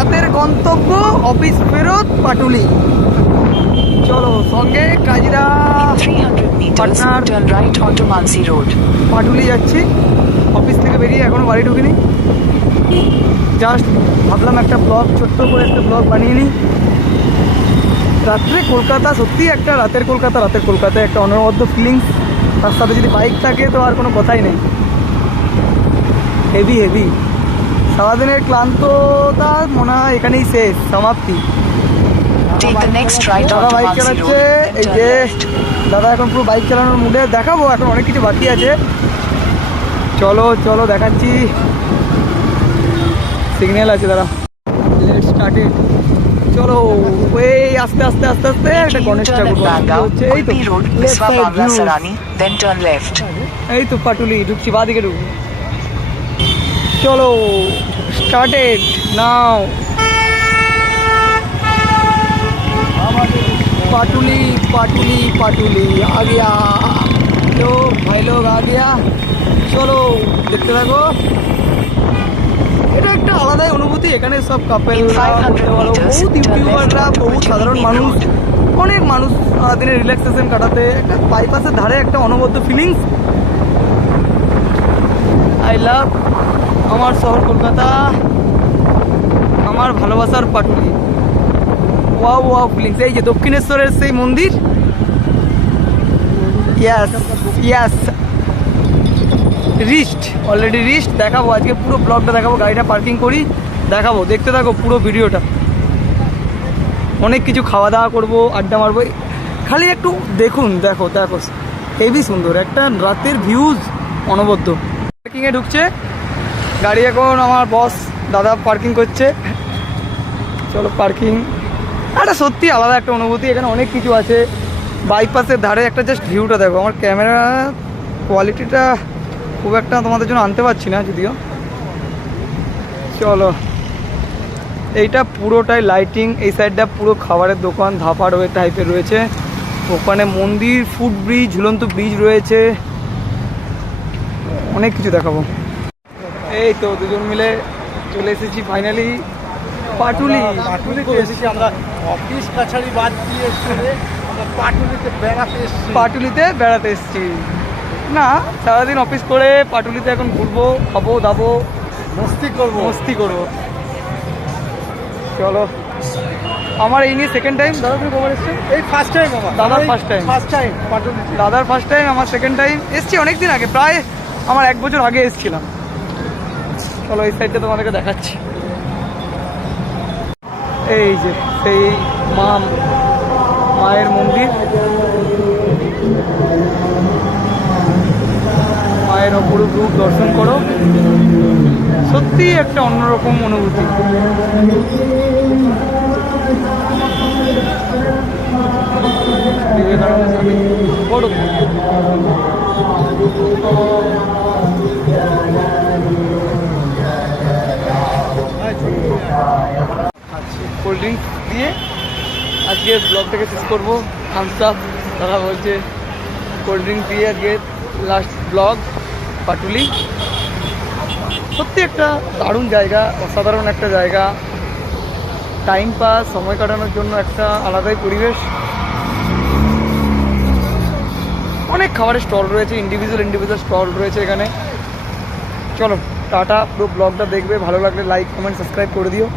রাতের গন্তব্য অফিস ফেরত পাটুলি। চলো সঙ্গে কাজিরা পাটুলি যাচ্ছি। অফিস থেকে বেরিয়ে এখনো বাড়ি ঢুকিনি, জাস্ট ভাবলাম একটা ব্লগ, ছোট্ট করে একটা ব্লগ বানিয়ে নিই। রাত্রে কলকাতা সত্যি একটা রাতের কলকাতায় একটা অনবদ্য ফিলিংস। তার সাথে যদি বাইক থাকে তো আর কোনো কথাই নেই। হেভি হেভি সারাদিনের ক্লান্ততা মনে হয় এখানেই শেষ, সমাপ্তি। দাদা বাইক চালাচ্ছে, এই যে দাদা এখন পুরো বাইক চালানোর মুডে। দেখাবো এখন অনেক কিছু বাকি আছে। চলো চলো দেখাচ্ছি। সিগন্যাল আছে দাদা, লেটস স্টার্টেড। চলো এই আস্তে আস্তে আস্তে আস্তে একটা গণেশ ঠাকুর হচ্ছে, এই তো এই তো পাটুলি ঢুকছি, বাদিকে ঢুকবো। চলো স্টার্টেড নাও। पाटुली पाटुली पाटुली आ गया लोग, भाई लोग आ गया। চলো দেখতে থাকো। এটা একটা আলাদাই অনুভূতি। এখানে সব কাপেলরা, বহুত ইউটিউবাররা, বহুত সাধারণ মানুষ, অনেক মানুষ সারাদিনে রিল্যাক্সেশন কাটাতে একটা বাইপাসের ধারে একটা অনবদ্য ফিলিংস। আই লাভ আমার শহর কলকাতা, আমার ভালোবাসার পাটুলি। Wow wow feelings. এই যে দক্ষিণেশ্বরের সেই মন্দির, ইয়াস ইয়াস, রিস্ট অলরেডি রিস্ট। দেখাবো আজকে পুরো ব্লগটা দেখাবো, গাড়িটা পার্কিং করি দেখাবো, দেখতে থাকো পুরো ভিডিওটা। অনেক কিছু খাওয়া দাওয়া করবো, আড্ডা মারবো, খালি একটু দেখুন। দেখো দেখো হেভি সুন্দর একটা রাতের ভিউজ, অনবদ্য। পার্কিংয়ে ঢুকছে গাড়ি, এখন আমার বস দাদা পার্কিং করছে। চলো পার্কিং। একটা সত্যি আলাদা একটা অনুভূতি। এখানে অনেক কিছু আছে, বাইপাসের ধারে একটা জাস্ট ভিউটা দেখো। আমার ক্যামেরা কোয়ালিটিটা খুব একটা তোমাদের জন্য আনতে পারছি না যদিও। চলো এইটা পুরোটাই লাইটিং, এই সাইডটা পুরো খাবারের দোকান, ধাপা টাইপের রয়েছে। ওখানে মন্দির, ফুট ব্রিজ, ঝুলন্ত ব্রিজ রয়েছে, অনেক কিছু দেখাবো। এই তো দুজন মিলে চলে এসেছি ফাইনালি পাটুলি। পাটুলিতে এসেছি আমরা, অফিস কাছারি বাদ দিয়ে আমরা পাটুলিতে বেড়াতে এসেছি। না সারাদিন অফিস করে পাটুলিতে এখন ঘুরবো, খাবো দাবো, মস্তি করবো। চলো আমার এই নিয়ে সেকেন্ড টাইম। দাদা তুমি কবার এসছো? এই ফার্স্ট টাইম আমার, দাদার ফার্স্ট টাইম পাটুলি, দাদার ফার্স্ট টাইম, আমার সেকেন্ড টাইম। এসছি অনেক দিন আগে, প্রায় আমার 1 বছর আগে এসেছিলাম। চলো এই সাইডটা তোমাদেরকে দেখাচ্ছি। এই যে সেই মায়ের মন্দির, মায়ের অপরূপ রূপ দর্শন করো, সত্যি একটা অন্যরকম অনুভূতি। কোল্ড ড্রিঙ্কস দিয়ে আজকে ব্লগটাকে শেষ করবো। থামস আপ দাদা বলছে, কোল্ড ড্রিঙ্কস দিয়ে আজকে লাস্ট ব্লগ পাটুলি। সত্যি একটা দারুণ জায়গা, অসাধারণ একটা জায়গা, টাইম পাস, সময় কাটানোর জন্য একটা আলাদাই পরিবেশ। অনেক খাবারের স্টল রয়েছে, ইন্ডিভিজুয়াল স্টল রয়েছে এখানে। চলো টাটা। পুরো ব্লগটা দেখবে, ভালো লাগলে লাইক কমেন্ট সাবস্ক্রাইব করে দিও।